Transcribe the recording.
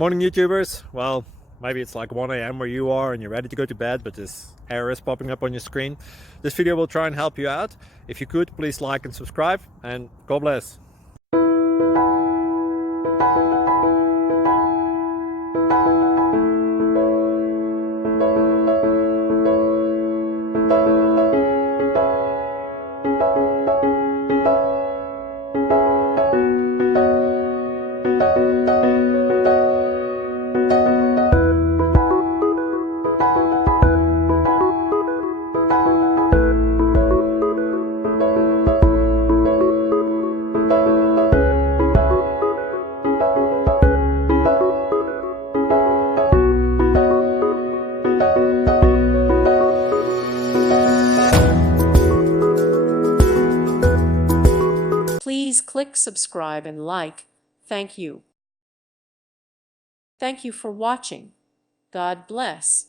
Morning YouTubers. Well, maybe it's like 1 a.m. where you are and you're ready to go to bed, but this error is popping up on your screen. This video will try and help you out. If you could, please like and subscribe, and God bless. Please click subscribe and like. Thank you. Thank you for watching. God bless.